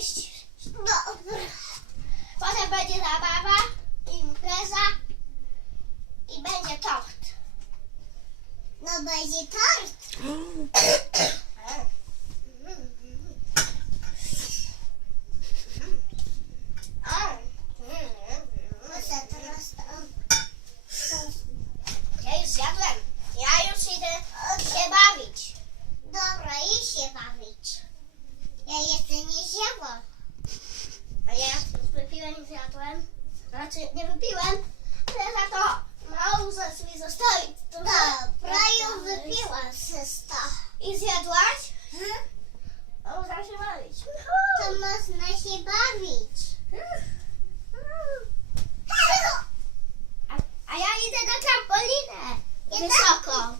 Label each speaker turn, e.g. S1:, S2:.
S1: jeść. Potem będzie zabawa, impreza i będzie tort. No będzie tort. Muszę teraz to... Ja już zjadłem. Ja już idę się bawić. Dobra, idź się bawić. Ja jeszcze nie zjadłam. A ja już wypiłem i zjadłem. Znaczy, nie wypiłem, ale za to mało sobie zostawić. Dobra, już wypiłam wszystko. I zjadłaś? Można się bawić. To można się bawić. A, a ja idę na trampolinę. Wysoko.